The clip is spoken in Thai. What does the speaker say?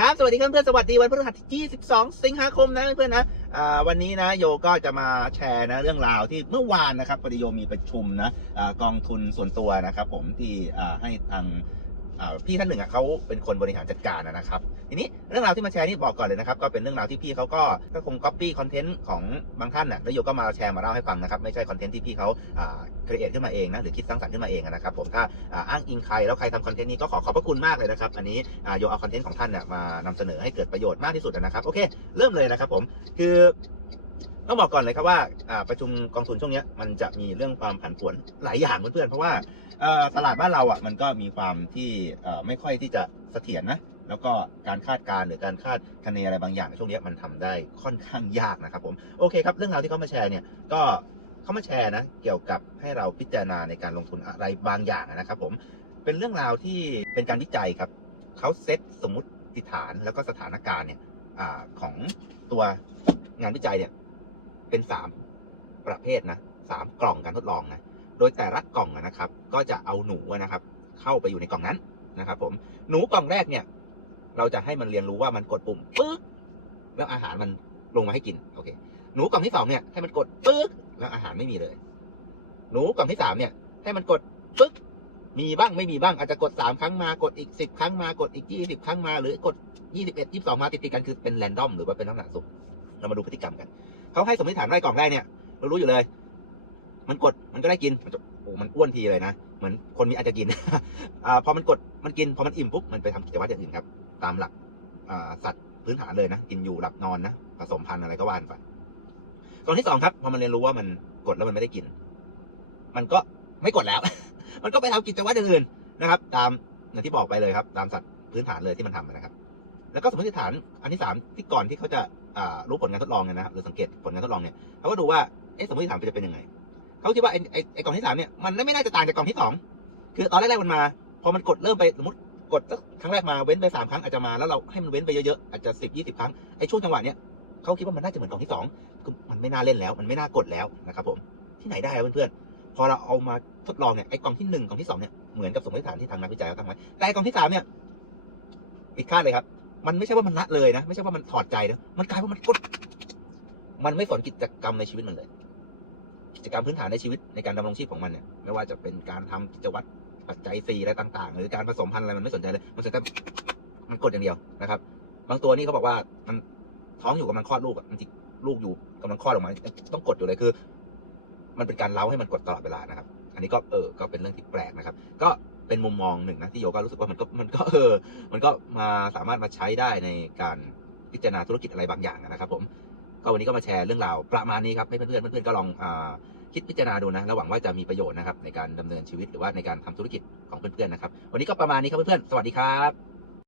ครับ สวัสดีครับเพื่อนสวัสดีวันพฤหัสที่22 สิงหาคมนะเพื่อนๆนะวันนี้นะโยก็จะมาแชร์นะเรื่องราวที่เมื่อวานนะครับพอดีโยมีประชุมนะอากองทุนส่วนตัวนะครับผมที่ให้ทาง พี่ท่านหนึ่งอะเขาเป็นคนบริหารจัดการนะครับ ทีนี้เรื่องราวที่มาแชร์นี่บอกก่อนเลยนะครับ ก็เป็นเรื่องราวที่พี่เขาก็ก็คงก๊อปปี้คอนเทนต์ของบางท่านน่ะแล้วโยก็มาแชร์มาเล่าให้ฟังนะครับ ไม่ใช่คอนเทนต์ที่พี่เขาอ่าครีเอทขึ้นมาเองนะหรือคิดสร้างสรรค์ขึ้นมาเองนะครับผมถ้าอ้างอิงใครแล้วใครทำคอนเทนต์นี้ก็ขอขอบพระคุณมากเลยนะครับ อันนี้โยเอาคอนเทนต์ของท่านเนี่ยมานำเสนอให้เกิดประโยชน์มากที่สุดนะครับ โอเค เริ่มเลยนะครับผมคือ ต้องบอกก่อนเลยครับว่าประชุมกองทุนช่วงนี้มันจะมีเรื่องความผันผวนหลายอย่างเพื่อนๆเพราะว่าตลาดบ้านเราอะมันก็มีความที่ไม่ค่อยที่จะเสถียรนะแล้วก็การคาดการณ์หรือการคาดคะเนอะไรบางอย่างในช่วงนี้มันทำได้ค่อนข้างยากนะครับผมโอเคครับเรื่องราวที่เขามาแชร์เนี่ยก็เขามาแชร์นะเกี่ยวกับให้เราพิจารณาในการลงทุนอะไรบางอย่างนะครับผมเป็นเรื่องราวที่เป็นการวิจัยครับเขาเซตสมมติฐานแล้วก็สถานการณ์เนี่ยอของตัวงานวิจัยเนี่ย เป็นสามประเภทนะสามกล่องการทดลองนะ โดยแต่ละกล่องนะครับ ก็จะเอาหนูนะครับ เข้าไปอยู่ในกล่องนั้นนะครับ ผม หนูกล่องแรกเนี่ย เราจะให้มันเรียนรู้ว่ามันกดปุ่มปึ๊กแล้วอาหารมันลงมาให้กิน โอเค หนูกล่องที่สองเนี่ยให้มันกดปึ๊กแล้วอาหารไม่มีเลย หนูกล่องที่สามเนี่ย ให้มันกดปึ๊กมีบ้างไม่มีบ้างอาจจะกดสามครั้งมากดอีกสิบครั้งมากดอีกยี่สิบครั้งมาหรือกดยี่สิบเอ็ดยี่สิบสองมาติดๆกันคือเป็นแรนดอมหรือว่าเป็นลักษณะสุ่มเรามาดูพฤติกรรมกัน เขาให้สมมติฐานไว้กล่องแรกเนี่ยเรารู้อยู่เลย มันกดมันก็ได้กินมันจะโอ้มันอ้วนทีเลยนะเหมือนคนมีอาจจะกินอ่าพอมันกดมันกินพอมันอิ่มปุ๊บมันไปทำกิจวัตรอย่างอื่นครับ ตามหลักอ่าสัตว์พื้นฐานเลยนะกินอยู่หลับนอนนะผสมพันธุ์อะไรก็ว่านไปกองที่สองครับพอมันเรียนรู้ว่ามันกดแล้วมันไม่ได้กิน มันก็ไม่กดแล้ว มันก็ไปทำกิจวัตรอย่างอื่นนะครับ ตามอย่างที่บอกไปเลยครับ ตามสัตว์พื้นฐานเลยที่มันทำนะครับ แล้วก็สมมติฐานอันที่สามที่ก่อนที่เขาจะรู้ผลการทดลองเนี่ยนะครับหรือสังเกตผลการทดลองเนี่ยเขาก็ดูว่าเอ๊ะสมมติฐานจะเป็นยังไงเขาคิดว่าไอ้ไอ้กล่องที่สามเนี่ยมันไม่น่าจะต่างจากกล่องที่สองคือตอนแรกๆมันมา พอมันกดเริ่มไปสมมติกดสักครั้งแรกมาเว้นไปสามครั้งอาจจะมาแล้วเราให้มันเว้นไปเยอะๆอาจจะสิบยี่สิบครั้งไอ้ช่วงจังหวะเนี้ยเขาคิดว่ามันน่าจะเหมือนกล่องที่สองมันไม่น่าเล่นแล้ว มันไม่น่ากดแล้วนะครับผมที่ไหนได้เพื่อนๆพอเราเอามาทดลองเนี่ยไอ้กล่องที่หนึ่งกล่องที่สองเนี่ยเหมือนกับสมมติฐานที่ทางนักวิจัยเขาตั้งไว้แต่กล่องที่สามเนี่ยผิดคาดเลยครับ มันไม่ใช่ว่ามันละเลยนะ ไม่ใช่ว่ามันถอดใจนะ มันกลายว่ามันกด มันไม่สนกิจกรรมในชีวิตมันเลย กิจกรรมพื้นฐานในชีวิตในการดำรงชีพของมันเนี่ย ไม่ว่าจะเป็นการทำกิจวัตรปัจจัยสี่อะไรต่าง ๆ หรือการผสมพันธุ์อะไรมันไม่สนใจเลย มันสนใจมันกดอย่างเดียวนะครับ บางตัวนี่เขาบอกว่ามันท้องอยู่กำลังคลอดลูกอะมันที่ลูกอยู่กำลังคลอดออกมา ต้องกดอยู่เลยคือ มันเป็นการเล้าให้มันกดตลอดเวลานะครับ อันนี้ก็เออ ก็เป็นเรื่องที่แปลกนะครับ ก็ เป็นมุมมองหนึ่งนะที่โยก็รู้สึกว่ามันก็มันก็เออมันก็มาสามารถมาใช้ได้ในการพิจารณาธุรกิจอะไรบางอย่างนะครับ ผมก็วันนี้ก็มาแชร์เรื่องราวประมาณนี้ครับให้เพื่อนๆเพื่อนๆก็ลองอคิดพิจารณาดูนะแล้วหวังว่าจะมีประโยชน์นะครับในการดำเนินชีวิตหรือว่าในการทำธุรกิจของเพื่อนๆนะครับ วันนี้ก็ประมาณนี้ครับเพื่อนๆสวัสดีครับ